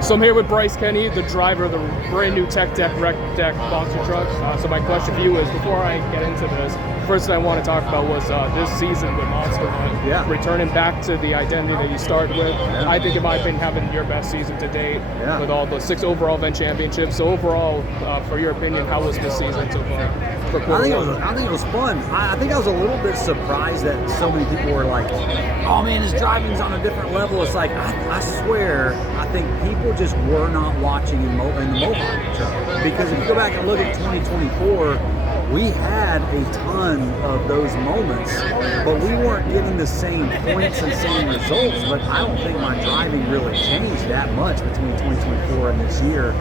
So I'm here with Bryce Kenny, the driver of the brand new Tech Deck Rec Deck boxer truck. So my question for you is, before I get into this, first thing I want to talk about was this season with Monster Hunt. Yeah. Returning back to the identity that you started with. Yeah. I think, in my opinion, having your best season to date with all the 6 overall event championships. So overall, for your opinion, how was this season so far? I think it was fun. I think I was a little bit surprised that so many people were like, "Oh man, his driving's on a different level." It's like I swear, I think people just were not watching in the Mohawk truck, because if you go back and look at 2024, we had a ton of those moments, but we weren't getting the same points and same results. But I don't think my driving really changed that much between 2024 and this year.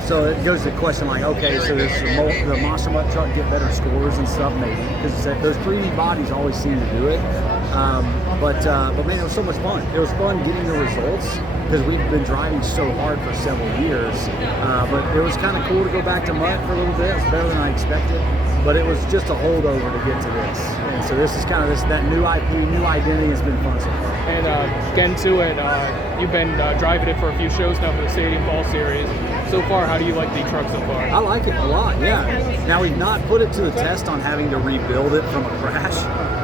So it goes to the question like, okay, so does the Monster Mutt truck get better scores and stuff? Maybe, because those 3D bodies always seem to do it. But man, it was so much fun. It was fun getting the results, because we've been driving so hard for several years. But it was kind of cool to go back to Mutt for a little bit. It was better than I expected, but it was just a holdover to get to this. And so this is kind of that new IP, new identity has been fun so far. And getting to it, you've been driving it for a few shows now for the Stadium Fall Series. So far, how do you like the truck so far? I like it a lot, yeah. Now, we've not put it to the test on having to rebuild it from a crash,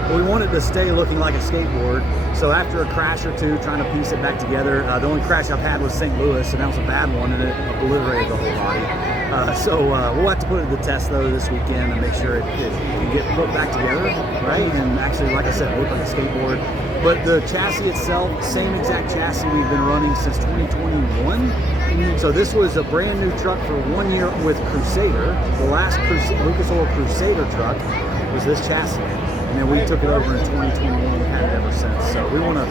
but we want it to stay looking like a skateboard. So after a crash or two, trying to piece it back together, the only crash I've had was St. Louis, and that was a bad one, and it obliterated the whole body. So we'll have to put it to the test, though, this weekend and make sure it can get put back together, right? And actually, like I said, look like a skateboard. But the chassis itself, same exact chassis we've been running since 2021. So this was a brand new truck for 1 year with Crusader. The last Lucas Oil Crusader truck was this chassis. And then we took it over in 2021 and had it ever since. So we love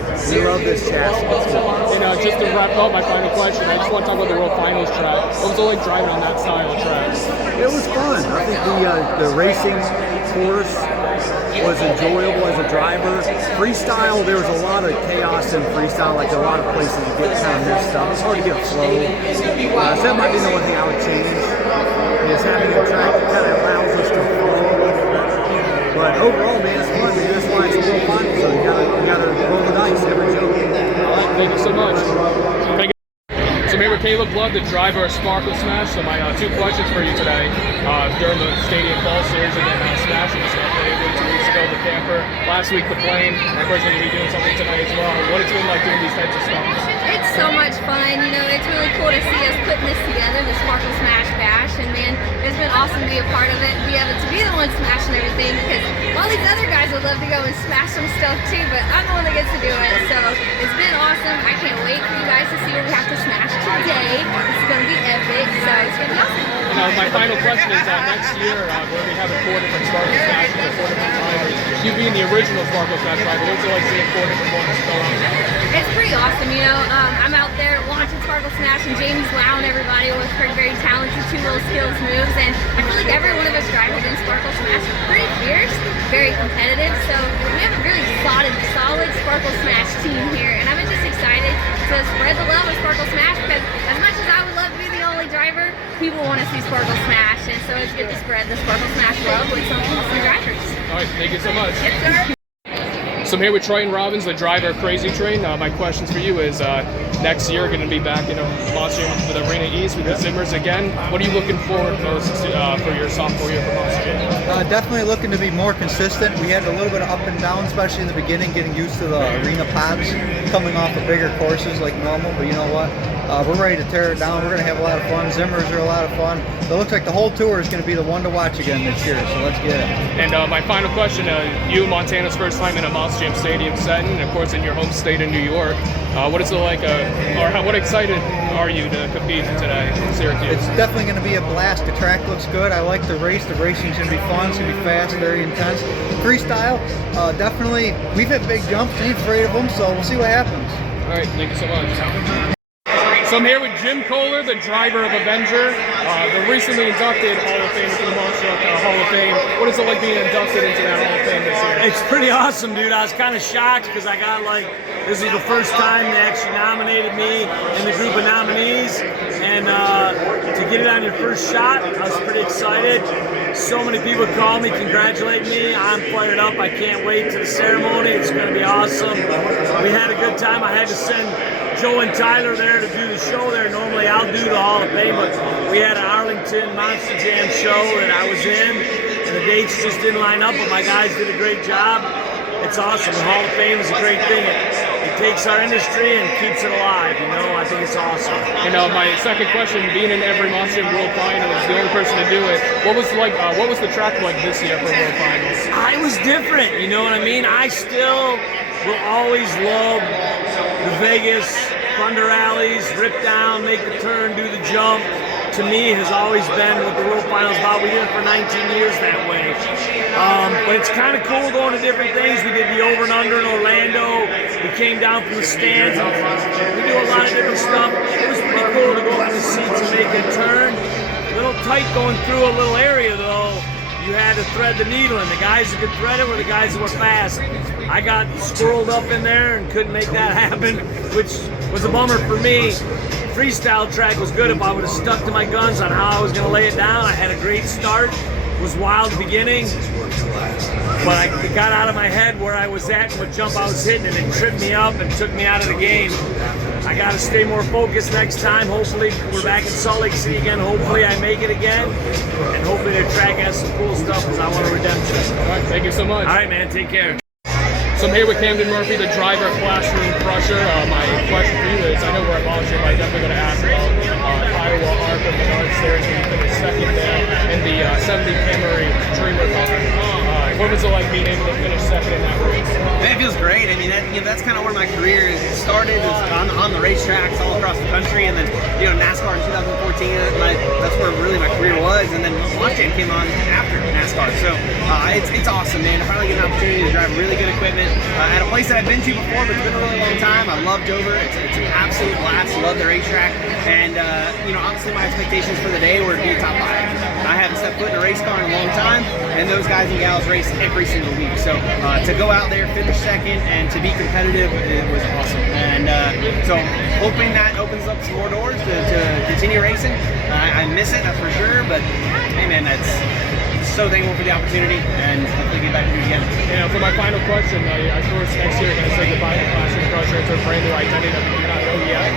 this chassis. And just to wrap up my final question, I just want to talk about the World Finals track. What was it like driving on that style of track? It was fun. I think the racing course was enjoyable as a driver. Freestyle, there was a lot of chaos in freestyle, like a lot of places you get kind of messed up. It's hard to get a flow. So that might be the one thing I would change, is having a track that kind of allows us to flow a little bit better. But overall, man, it's fun. That's why it's a World Finals, so you gotta roll the dice every joke. All right, thank you so much. So I'm here with Caleb Blood, the driver of Sparkle Smash. So my 2 questions for you today. During the Stadium Fall Series, and then Smashing stuff that you did 2 weeks ago, the camper. Last week, the plane. Of course, you're going to be doing something tonight as well. What it's been like doing these types of stunts? It's so much fun. You know, it's really cool to see us putting this together, the Sparkle Smash Bash. And man, it's been awesome to be a part of it, and be able to be the one smashing everything, because all these other guys would love to go and smash some stuff too, but I'm the one that gets to do it. So it's been awesome. I can't wait for you guys to see what we have to smash today. It's going to be epic, so it's going to be awesome. My final question is, next year, we're going to be having 4 different Sparkle Smash and 4 different drivers. You being the original Sparkle Smash driver, what's it like seeing 4 different ones go on? It's pretty awesome, you know. I'm out there launching Sparkle Smash, and Jamie's wowing everybody with her very talented 2 little skills moves, and I feel like every one of us drivers in Sparkle Smash is pretty fierce, very competitive, so we have a really solid Sparkle Smash team here, and I'm just excited to spread the love of Sparkle Smash, because as much as I would love to be the only driver, people want to see Sparkle Smash, and so it's good to spread the Sparkle Smash love with some drivers. All right, thank you so much. Yes, sir. So I'm here with Triton Robbins, the driver of Crazy Train. My questions for you is, next year going to be back in Monster with Arena East with the Zimmers again. What are you looking forward most for your sophomore year for Monster? Definitely looking to be more consistent. We had a little bit of up and down, especially in the beginning, getting used to the arena pods, coming off of bigger courses like normal, but you know what? We're ready to tear it down. We're going to have a lot of fun. Zimmers are a lot of fun. So it looks like the whole tour is going to be the one to watch again this year, so let's get it. And my final question, you, Montana's first time in a Monster Jam Stadium setting, and of course in your home state in New York. What is it like, what excited are you to compete today in Syracuse? It's definitely going to be a blast. The track looks good. I like the race. The racing's going to be fun. It's going to be fast, very intense. Freestyle, definitely, we've hit big jumps. Ain't afraid of them, so we'll see what happens. All right, thank you so much. So I'm here with Jim Kohler, the driver of Avenger, the recently inducted Hall of Fame to the Monster Hall of Fame. What is it like being inducted into that Hall of Fame this year? It's pretty awesome, dude. I was kind of shocked because I got this is the first time they actually nominated me in the group of nominees, and to get it on your first shot, I was pretty excited. So many people called me, congratulate me. I'm fired up. I can't wait to the ceremony. It's going to be awesome. We had a good time. I had to send Joe and Tyler there to do the show there. Normally I'll do the Hall of Fame, but we had an Arlington Monster Jam show that I was in, and the dates just didn't line up, but my guys did a great job. It's awesome. The Hall of Fame is a great thing. It takes our industry and keeps it alive, you know? I think it's awesome. You know, my second question, being in every Monster Jam World Finals, the only person to do it, what was the track like this year for World Finals? I was different, you know what I mean? I still will always love the Vegas Thunder Alleys, rip down, make the turn, do the jump. To me, has always been what the World Finals about. We did it for 19 years that way. But it's kind of cool going to different things. We did the over and under in Orlando. We came down from the stands. We do a lot of different stuff. It was pretty cool to go up the seats and make a turn. A little tight going through a little area though. You had to thread the needle, and the guys who could thread it were the guys that were fast. I got squirreled up in there and couldn't make that happen, which was a bummer for me. Freestyle track was good if I would have stuck to my guns on how I was going to lay it down. I had a great start. It was wild beginning, but it got out of my head where I was at and what jump I was hitting, and it tripped me up and took me out of the game. I got to stay more focused next time. Hopefully we're back in Salt Lake City again. Hopefully I make it again, and hopefully the track has some cool stuff because I want a redemption. All right, thank you so much. All right, man, take care. So I'm here with Camden Murphy, the driver Classroom Crusher. My question for you is, I know we're at Monster, but I'm definitely going to ask about Iowa Arc of Menard Syracuse. You finished second there in the 70 Camry Dreamer Cup. What was it like being able to finish second in that race? Man, it feels great. I mean, that's kind of where my career started, is on the racetracks all across the country, and then NASCAR in 2014. That's where really my career was, and then Monster Jam came on after NASCAR. So it's awesome, man. I finally get an opportunity to drive really good equipment at a place that I've been to before, but it's been a really long time. I love Dover. It's an absolute blast. Love the racetrack, and honestly, my expectations for the day were to be top 5. I haven't stepped foot in a race car in a long time, and those guys and gals race every single week. So to go out there, finish second, and to be competitive, it was awesome. And so hoping that opens up some more doors to continue racing. I miss it, that's for sure, but hey man, that's so thankful for the opportunity, and hopefully get back to do it again. For my final question, of course, next year you're going to say goodbye to Classroom Crusher into a brand new identity that we do not know yet.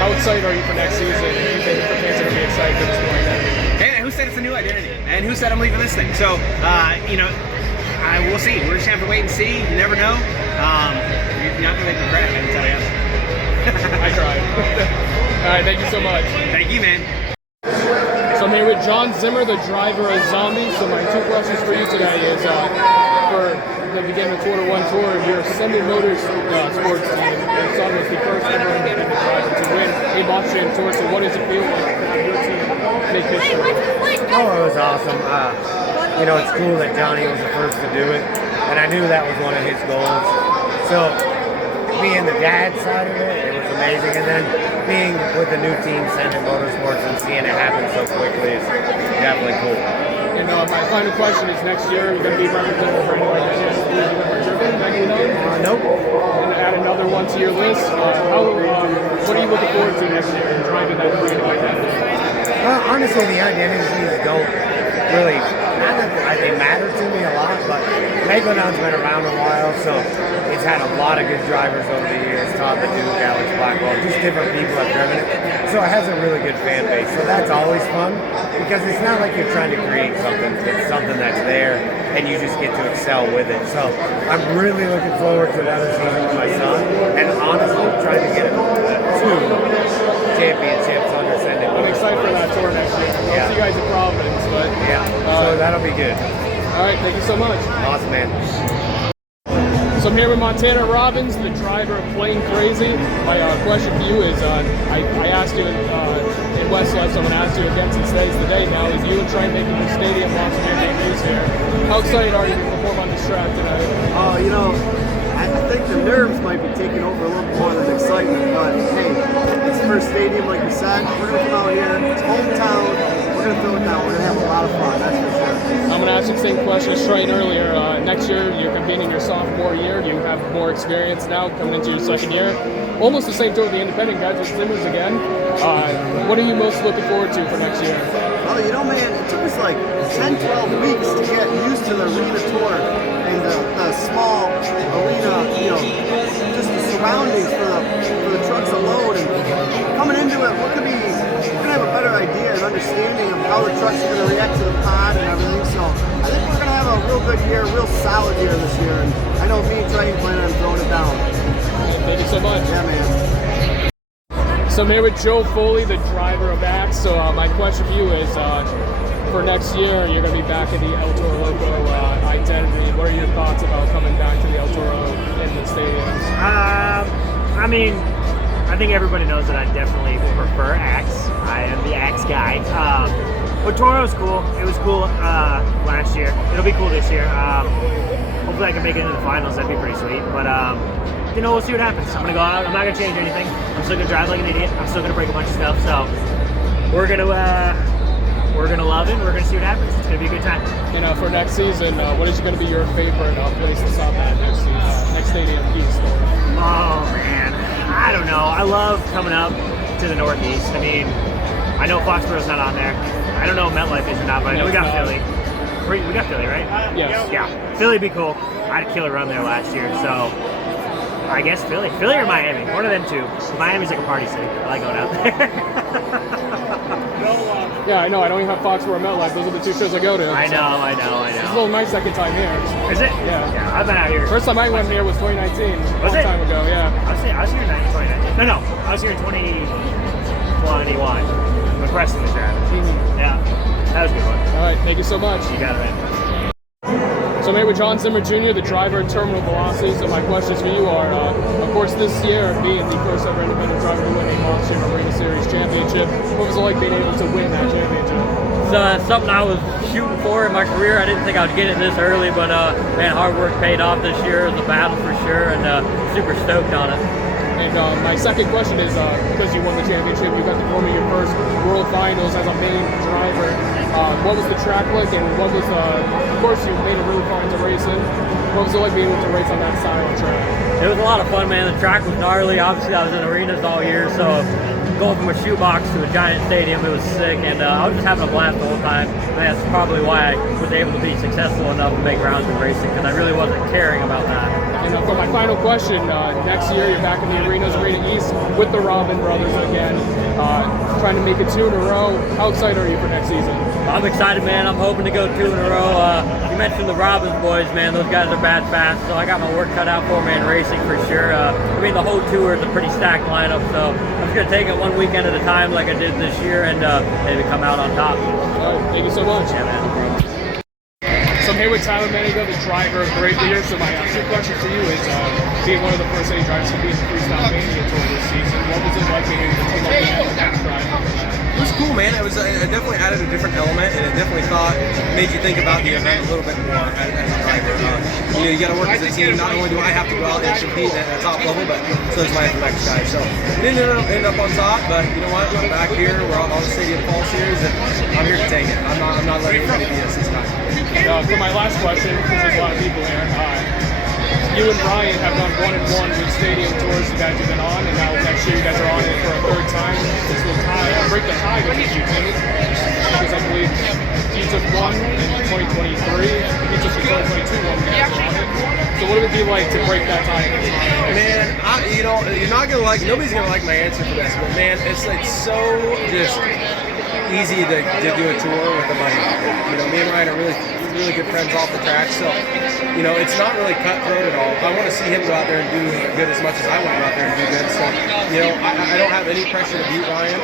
How excited are you for next season? Do you think the fans are going to be excited for this point? Hey, who said it's a new identity? And who said I'm leaving this thing? So, we'll see. We're just going to have to wait and see. You never know. You're not going to make me crap, I can tell you. I tried. All right, thank you so much. Thank you, man. So I'm here with John Zimmer, the driver of Zombies. So my 2 questions for you today is, for the beginning of Quarter 1 Tour, your Ascendant Motors sports team, and Son was the first ever independent driver to win a Monster Jam Tour. So what does it feel like to have your team make history? Oh, it was awesome. It's cool that Johnny was the first to do it, and I knew that was one of his goals. So being the dad side of it was amazing, and then being with the new team, Ascendant Motorsports, and seeing it happen so quickly is definitely cool. And my final question is, next year you're going to be representing a brand new identity. Nope. And add another one to your list. What are you looking forward to next year in driving that brand new identity? Honestly, the identities don't really, not that they matter to me a lot, but Megalodon's been around a while, so it's had a lot of good drivers over the years. Todd the Duke, Alex Blackwell, just different people have driven it. So it has a really good fan base. So that's always fun, because it's not like you're trying to create something. It's something that's there, and you just get to excel with it. So I'm really looking forward to another season with my son, and honestly, trying to get 2 championships under Ascendant. I'm excited for that tour next year. I'll see you guys in Providence, but so that'll be good. All right, thank you so much. Awesome, man. So I'm here with Montana Robbins, the driver of Plain Crazy. My question for you is, I asked you in Westlife, so I'm going to ask you again since today's the day now, is you and Trey making the stadium Monster Jam debuts here. How excited are you to perform on this track tonight? I think the nerves might be taking over a little more than excitement, but hey, it's the first stadium, like you said. We're going to come out here, it's hometown, we're going to throw it down, we're going to have a lot of fun, that's for sure. I'm going to ask you the same question as Trey earlier. Next year, you're competing your sophomore year. You have more experience now coming into your second year. Almost the same tour with the independent guys with Zimmers again. What are you most looking forward to for next year? Well, man, it took us like 10, 12 weeks to get used to the arena tour and the small arena, just the surroundings for the trucks alone. And coming into it, we're gonna have a better idea and understanding of how the trucks are gonna react to the pod and everything. So I think we're gonna have a real good year, real solid year this year. And I know me and Trey plan on throwing it down. Thank you so much. Yeah, man. So I'm here with Joe Foley, the driver of Axe. So my question for you is, for next year, you're going to be back in the El Toro Loco identity. What are your thoughts about coming back to the El Toro in the stadiums? I mean, I think everybody knows that I definitely prefer Axe. I am the Axe guy. But Toro's cool. It was cool last year. It'll be cool this year. Hopefully I can make it into the finals. That'd be pretty sweet. But you know, we'll see what happens. I'm gonna go out. I'm not gonna change anything. I'm still gonna drive like an idiot. I'm still gonna break a bunch of stuff. So we're gonna love it. We're gonna see what happens. It's gonna be a good time. And for next season, what is going to be your favorite place to stop at next season, next stadium east? Oh man, I don't know. I love coming up to the Northeast. I mean, I know Foxborough's not on there. I don't know if MetLife is or not, but I know we got Philly. We got Philly, right? Yes. Yeah, Philly'd be cool. I had a killer run there last year, so I guess Philly or Miami. One of them two. Miami's like a party city. I like going out there. Yeah, I know. I don't even have Foxborough or MetLife. Those are the two shows I go to. I know. It's a little my second time here. Is it? Yeah. Yeah, I've been out here. First time I went here was 2019. Was a long it? time ago, yeah. I was here in 2019. No, I was here in 2021 when Preston was driving. Yeah, that was a good one. All right, thank you so much. You got it, man. So I'm here with John Zimmer Jr., the driver of Terminal Velocity. So my questions for you are, of course, this year being the first ever independent driver to win a Monster Arena Series championship, what was it like being able to win that championship? It's something I was shooting for in my career. I didn't think I would get it this early, but man, hard work paid off this year. It was a battle for sure, and super stoked on it. And my second question is, because you won the championship, you got to form your first World Finals as a main driver. What was the track like, and what was, of course, you made it really fun to race in. What was it like being able to race on that style of track? It was a lot of fun, man. The track was gnarly. Obviously, I was in arenas all year, so going from a shoebox to a giant stadium, it was sick, and I was just having a blast the whole time. And that's probably why I was able to be successful enough to make rounds in racing, because I really wasn't caring about that. And for my final question, next year you're back in the arenas, Arena East, with the Robin brothers again, trying to make it 2 in a row. How excited are you for next season? I'm excited, man. I'm hoping to go 2 in a row. You mentioned the Robbins boys, man. Those guys are bad fast, so I got my work cut out for me in racing for sure. I mean, the whole tour is a pretty stacked lineup, so I'm just going to take it one weekend at a time like I did this year and maybe come out on top. All right, thank you so much. Yeah, man. So I'm here with Tyler Manigo, the driver of Great Beer. So my two questions for you is, being one of the first city drivers to be in the Freestyle Mania Tour this season, what was it like being able to team up with that driver? It was cool, man. It definitely added a different element, and it definitely made you think about the event a little bit more as a driver. You got to work as a team. Not only do I have to go out there and compete at the top level, but so does my FMX guy. So we didn't end up on top, but you know what? We're back here. We're on the Stadium Fall Series, and I'm here to take it. I'm not letting anybody beat us this time. For my last question, because there's a lot of people here, you and Ryan have done 1-1 with stadium tours you guys have been on, and now next year you guys are on it for a third time. This will break the tie with you two, because I believe he took one in 2023, he took the 2022 one. So what would it be like to break that tie? Man, you're not gonna like. Nobody's gonna like my answer for this, but man, it's like so just easy to do a tour with the money. Me and Ryan are really good friends off the track, so it's not really cutthroat at all. I want to see him go out there and do good as much as I want to go out there and do good. So I don't have any pressure to beat Ryan.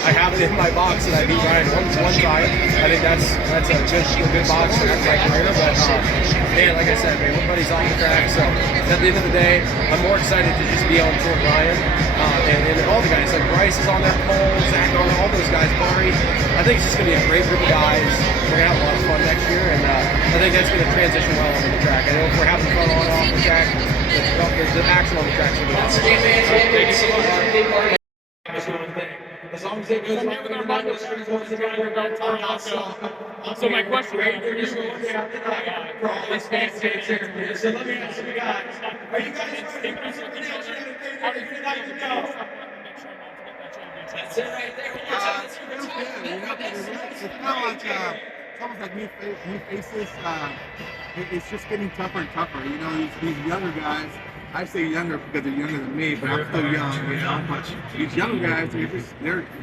I have it in my box that I beat Ryan one time. I think that's a good box for my career. But man, like I said, man, everybody's off the track. So at the end of the day, I'm more excited to just be on tour with Ryan and all the guys. Like Bryce is on there, Cole, Zach, all those guys, Barry. I think it's just going to be a great group of guys. We're going to have a lot of fun next year, and I think that's going to transition well onto the track. I know if we're having fun on and off the track, the action on the track is going to be awesome. Thank you so much. As long as they go So my question for you is, let me ask you guys, are you guys ready for this? How do you like to go? That's it right there. It's almost like new faces. It's just getting tougher and tougher. These younger guys, I say younger because they're younger than me, but I'm still young, you know. But these young guys, they're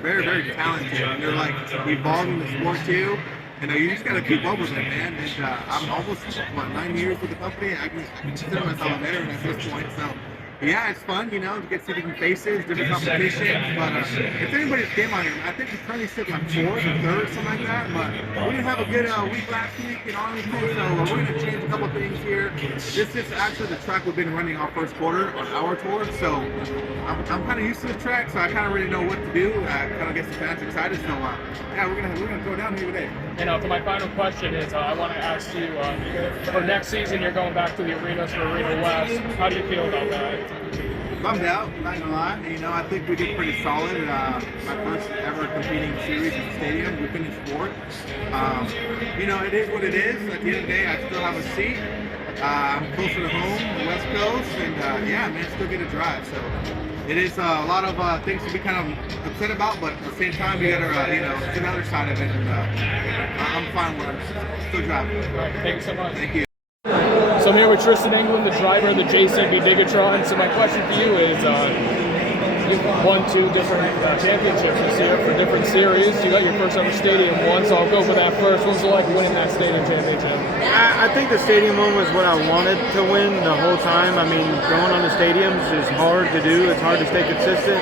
very, very talented, and they're like evolving the sport too. And you just gotta keep up with it, man. And I'm almost 9 years with the company. I can consider myself a veteran at this point. So yeah, it's fun, you know, to get to see different faces, different competition. But if anybody's game on here, I think we currently sit like 4th or 3rd, something like that. But we didn't have a good week last week, and honestly, so we're gonna change a couple things here. This is actually the track we've been running our first quarter on our tour, so I'm kind of used to the track, so I kind of really know what to do. I kind of get the fans excited. So yeah, we're gonna go down here today. And for my final question is, I want to ask you, for next season, you're going back to the arenas for Arena West. How do you feel about that? Bummed out, not gonna lie. You know, I think we did pretty solid. My first ever competing series in the stadium, we finished 4th. You know, it is what it is. At the end of the day, I still have a seat. I'm closer to home, the West Coast, and yeah, man, still get a drive. So it is a lot of things to be kind of upset about, but at the same time, you gotta, you know, it's another side of it, and I'm fine with it. Still driving. All right, thank you so much. Thank you. So I'm here with Tristan England, the driver of the JCB Bigatron. So my question for you is, you've won 2 different championships this year for different series. You got your first ever stadium one, so I'll go for that first. What was it like winning that stadium championship? I think the stadium one was what I wanted to win the whole time. I mean, going on the stadiums is hard to do. It's hard to stay consistent,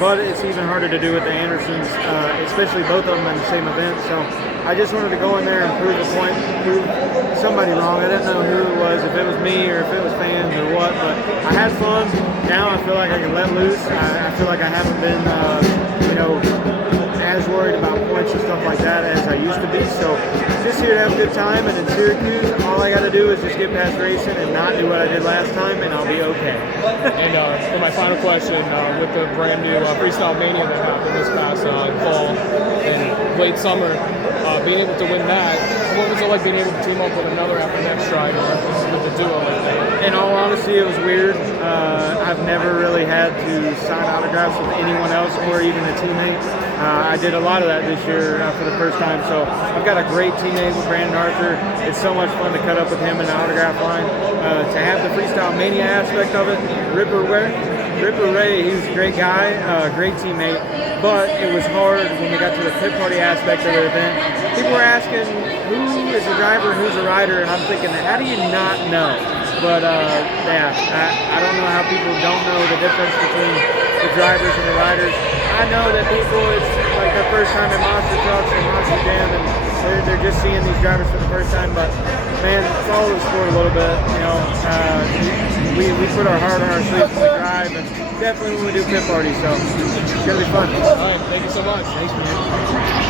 but it's even harder to do with the Andersons, especially both of them in the same event. So I just wanted to go in there and prove a point, prove somebody wrong. I didn't know who it was, if it was me or if it was fans or what, but I had fun. Now I feel like I can let loose. I feel like I haven't been, you know, as worried about points and stuff like that as I used to be. So just here to have a good time, and in Syracuse, all I got to do is just get past racing and not do what I did last time, and I'll be okay. And for my final question, with the brand new Freestyle Mania that happened this past fall and late summer, being able to win that, what was it like being able to team up with another after next stride with the duo like that? In all honesty, it was weird. I've never really had to sign autographs with anyone else or even a teammate. I did a lot of that this year for the first time, so I've got a great teammate with Brandon Arthur. It's so much fun to cut up with him in the autograph line. To have the Freestyle Mania aspect of it, Ripper Ray, he was a great guy, great teammate, but it was hard when we got to the pit party aspect of the event. People were asking who is a driver and who's a rider, and I'm thinking, how do you not know? But yeah, I don't know how people don't know the difference between the drivers and the riders. I know that people, it's like their first time in monster trucks or monster jam, and they're just seeing these drivers for the first time. But man, follow the sport a little bit. You know, we put our heart on our sleeves when we drive, and definitely when we do pit parties. So it's gonna be fun. All right, thank you so much. Thanks, man.